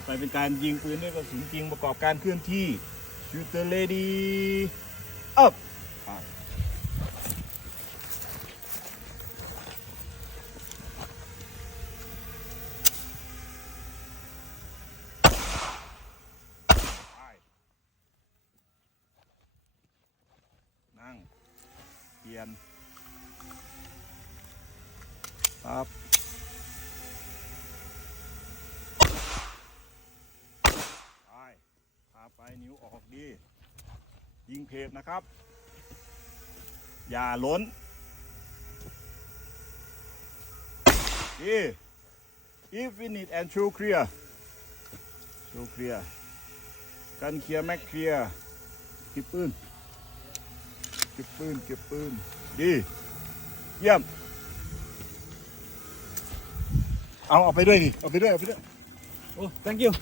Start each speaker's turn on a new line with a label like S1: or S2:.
S1: อไปเป็นการยิงปืนด้วยกระสุนจริงประกอบการเคลื่อนที่ shooter ready up ไปไปนั่งเปลี่ยนปั๊บ ไป พาไปนิ้วออกดี ยิงเพจนะครับ อย่าล้นดี infinite and show clear show clear กันเคลียร์แม็กเคลียร์เก็บปืนเก็บปืนเก็บปืนดี เยี่ยม เอาเอาไปด้วยดิเอาไปด้วยเอาไปด้วย
S2: โอ้ thank you